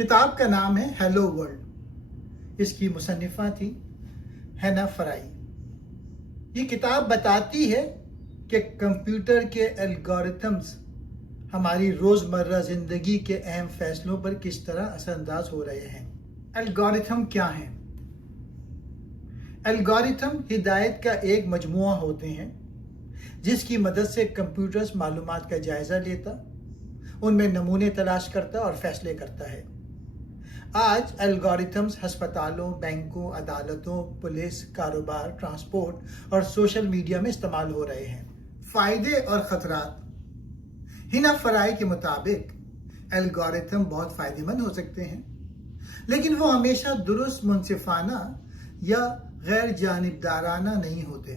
کتاب کا نام ہے ہیلو ورلڈ. اس کی مصنفہ تھی ہینا فرائی. یہ کتاب بتاتی ہے کہ کمپیوٹر کے الگورتھمز ہماری روزمرہ زندگی کے اہم فیصلوں پر کس طرح اثر انداز ہو رہے ہیں. الگورتھم کیا ہیں؟ الگورتھم ہدایت کا ایک مجموعہ ہوتے ہیں جس کی مدد سے کمپیوٹرز معلومات کا جائزہ لیتا، ان میں نمونے تلاش کرتا اور فیصلے کرتا ہے. آج الگورتھمز ہسپتالوں، بینکوں، عدالتوں، پولیس، کاروبار، ٹرانسپورٹ اور سوشل میڈیا میں استعمال ہو رہے ہیں. فائدے اور خطرات. ہینا فرائی کے مطابق الگورتھم بہت فائدہ مند ہو سکتے ہیں، لیکن وہ ہمیشہ درست، منصفانہ یا غیر جانبدارانہ نہیں ہوتے.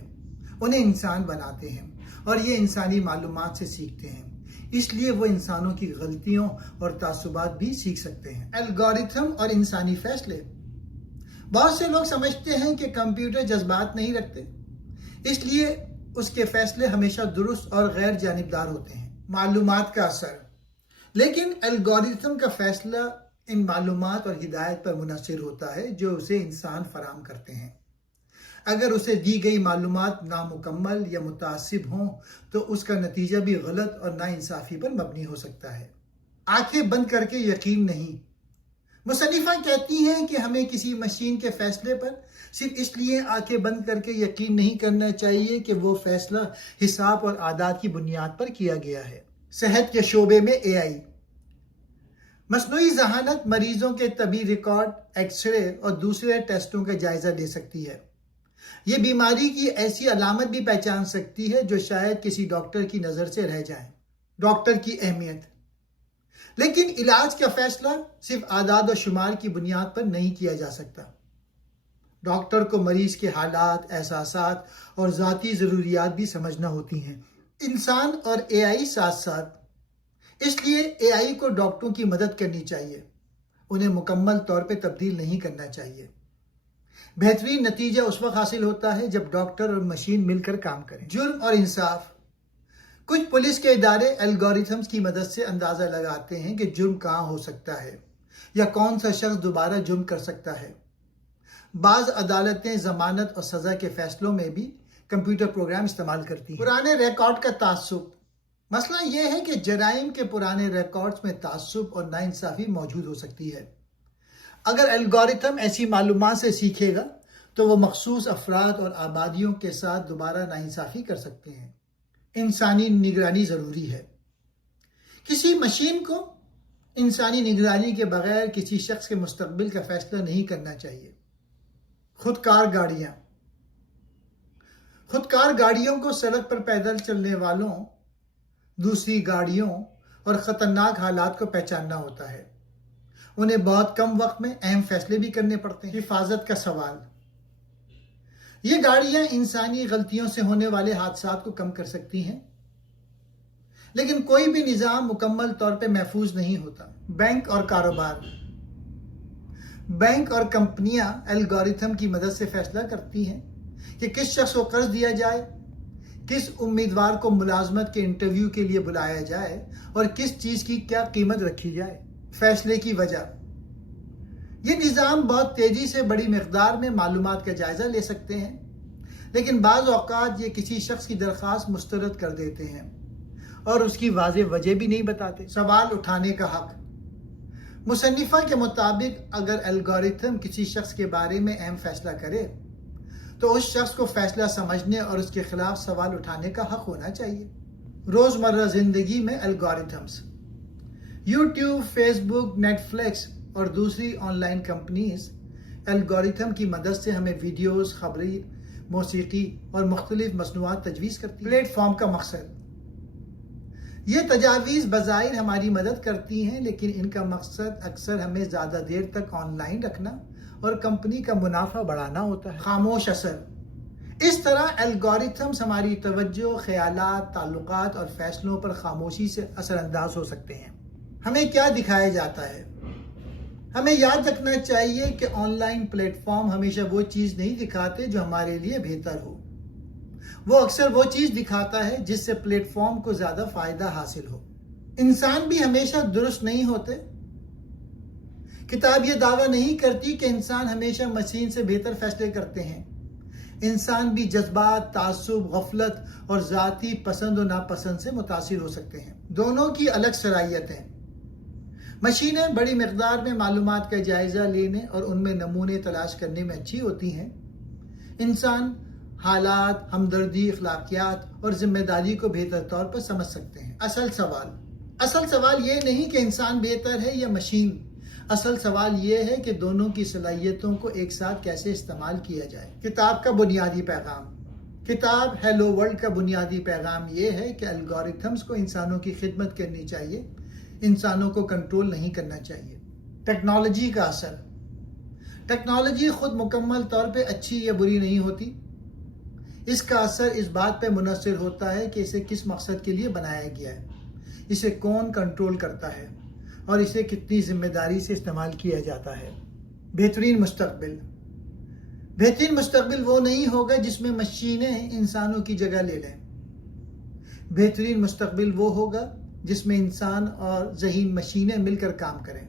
انہیں انسان بناتے ہیں اور یہ انسانی معلومات سے سیکھتے ہیں، اس لیے وہ انسانوں کی غلطیوں اور تعصبات بھی سیکھ سکتے ہیں. الگورتھم اور انسانی فیصلے. بہت سے لوگ سمجھتے ہیں کہ کمپیوٹر جذبات نہیں رکھتے، اس لیے اس کے فیصلے ہمیشہ درست اور غیر جانبدار ہوتے ہیں. معلومات کا اثر. لیکن الگورتھم کا فیصلہ ان معلومات اور ہدایت پر منحصر ہوتا ہے جو اسے انسان فراہم کرتے ہیں. اگر اسے دی گئی معلومات نامکمل یا متعصب ہوں تو اس کا نتیجہ بھی غلط اور ناانصافی پر مبنی ہو سکتا ہے. آنکھیں بند کر کے یقین نہیں. مصنفہ کہتی ہیں کہ ہمیں کسی مشین کے فیصلے پر صرف اس لیے آنکھیں بند کر کے یقین نہیں کرنا چاہیے کہ وہ فیصلہ حساب اور اعداد کی بنیاد پر کیا گیا ہے. صحت کے شعبے میں اے آئی. مصنوعی ذہانت مریضوں کے طبی ریکارڈ، ایکس رے اور دوسرے ٹیسٹوں کا جائزہ لے سکتی ہے. یہ بیماری کی ایسی علامت بھی پہچان سکتی ہے جو شاید کسی ڈاکٹر کی نظر سے رہ جائیں. ڈاکٹر کی اہمیت. لیکن علاج کا فیصلہ صرف اعداد و شمار کی بنیاد پر نہیں کیا جا سکتا. ڈاکٹر کو مریض کے حالات، احساسات اور ذاتی ضروریات بھی سمجھنا ہوتی ہیں. انسان اور اے آئی ساتھ ساتھ. اس لیے اے آئی کو ڈاکٹروں کی مدد کرنی چاہیے، انہیں مکمل طور پہ تبدیل نہیں کرنا چاہیے. بہترین نتیجہ اس وقت حاصل ہوتا ہے جب ڈاکٹر اور مشین مل کر کام کریں. جرم اور انصاف. کچھ پولیس کے ادارے الگورتھمز کی مدد سے اندازہ لگاتے ہیں کہ جرم کہاں ہو سکتا ہے یا کون سا شخص دوبارہ جرم کر سکتا ہے. بعض عدالتیں ضمانت اور سزا کے فیصلوں میں بھی کمپیوٹر پروگرام استعمال کرتی ہیں. پرانے ریکارڈ کا تعصب. مسئلہ یہ ہے کہ جرائم کے پرانے ریکارڈز میں تعصب اور ناانصافی موجود ہو سکتی ہے. اگر الگورتھم ایسی معلومات سے سیکھے گا تو وہ مخصوص افراد اور آبادیوں کے ساتھ دوبارہ ناانصافی کر سکتے ہیں. انسانی نگرانی ضروری ہے. کسی مشین کو انسانی نگرانی کے بغیر کسی شخص کے مستقبل کا فیصلہ نہیں کرنا چاہیے. خودکار گاڑیاں. خودکار گاڑیوں کو سڑک پر پیدل چلنے والوں، دوسری گاڑیوں اور خطرناک حالات کو پہچاننا ہوتا ہے. انہیں بہت کم وقت میں اہم فیصلے بھی کرنے پڑتے ہیں. حفاظت کا سوال. یہ گاڑیاں انسانی غلطیوں سے ہونے والے حادثات کو کم کر سکتی ہیں، لیکن کوئی بھی نظام مکمل طور پہ محفوظ نہیں ہوتا. بینک اور کاروبار. بینک اور کمپنیاں الگورتھم کی مدد سے فیصلہ کرتی ہیں کہ کس شخص کو قرض دیا جائے، کس امیدوار کو ملازمت کے انٹرویو کے لیے بلایا جائے اور کس چیز کی کیا قیمت رکھی جائے. فیصلے کی وجہ. یہ نظام بہت تیزی سے بڑی مقدار میں معلومات کا جائزہ لے سکتے ہیں، لیکن بعض اوقات یہ کسی شخص کی درخواست مسترد کر دیتے ہیں اور اس کی واضح وجہ بھی نہیں بتاتے. سوال اٹھانے کا حق. مصنفہ کے مطابق اگر الگورتھم کسی شخص کے بارے میں اہم فیصلہ کرے تو اس شخص کو فیصلہ سمجھنے اور اس کے خلاف سوال اٹھانے کا حق ہونا چاہیے. روزمرہ زندگی میں الگورتھمز. یوٹیوب، فیس بک، نیٹ فلکس اور دوسری آن لائن کمپنیز الگورتھم کی مدد سے ہمیں ویڈیوز، خبری، موسیقی اور مختلف مصنوعات تجویز کرتی ہیں. پلیٹ فارم کا مقصد. یہ تجاویز بظاہر ہماری مدد کرتی ہیں، لیکن ان کا مقصد اکثر ہمیں زیادہ دیر تک آن لائن رکھنا اور کمپنی کا منافع بڑھانا ہوتا ہے. خاموش اثر. اس طرح الگورتھمز ہماری توجہ، خیالات، تعلقات اور فیصلوں پر خاموشی سے اثر انداز ہو سکتے ہیں. ہمیں کیا دکھایا جاتا ہے؟ ہمیں یاد رکھنا چاہیے کہ آن لائن پلیٹ فارم ہمیشہ وہ چیز نہیں دکھاتے جو ہمارے لیے بہتر ہو. وہ اکثر وہ چیز دکھاتا ہے جس سے پلیٹ فارم کو زیادہ فائدہ حاصل ہو. انسان بھی ہمیشہ درست نہیں ہوتے. کتاب یہ دعویٰ نہیں کرتی کہ انسان ہمیشہ مشین سے بہتر فیصلے کرتے ہیں۔ انسان بھی جذبات، تعصب، غفلت اور ذاتی پسند و ناپسند سے متاثر ہو سکتے ہیں۔ دونوں کی الگ صلاحیتیں۔ مشینیں بڑی مقدار میں معلومات کا جائزہ لینے اور ان میں نمونے تلاش کرنے میں اچھی ہوتی ہیں۔ انسان حالات، ہمدردی، اخلاقیات اور ذمہ داری کو بہتر طور پر سمجھ سکتے ہیں۔ اصل سوال یہ نہیں کہ انسان بہتر ہے یا مشین۔ اصل سوال یہ ہے کہ دونوں کی صلاحیتوں کو ایک ساتھ کیسے استعمال کیا جائے۔ کتاب کا بنیادی پیغام۔ کتاب ہیلو ورلڈ کا بنیادی پیغام یہ ہے کہ الگورتھمز کو انسانوں کی خدمت کرنی چاہیے، انسانوں کو کنٹرول نہیں کرنا چاہیے۔ ٹیکنالوجی کا اثر۔ ٹیکنالوجی خود مکمل طور پہ اچھی یا بری نہیں ہوتی۔ اس کا اثر اس بات پہ منحصر ہوتا ہے کہ اسے کس مقصد کے لیے بنایا گیا ہے، اسے کون کنٹرول کرتا ہے اور اسے کتنی ذمہ داری سے استعمال کیا جاتا ہے۔ بہترین مستقبل۔ بہترین مستقبل وہ نہیں ہوگا جس میں مشینیں انسانوں کی جگہ لے لیں۔ بہترین مستقبل وہ ہوگا جس میں انسان اور ذہین مشینیں مل کر کام کریں،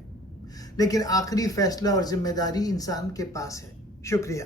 لیکن آخری فیصلہ اور ذمہ داری انسان کے پاس ہے۔ شکریہ۔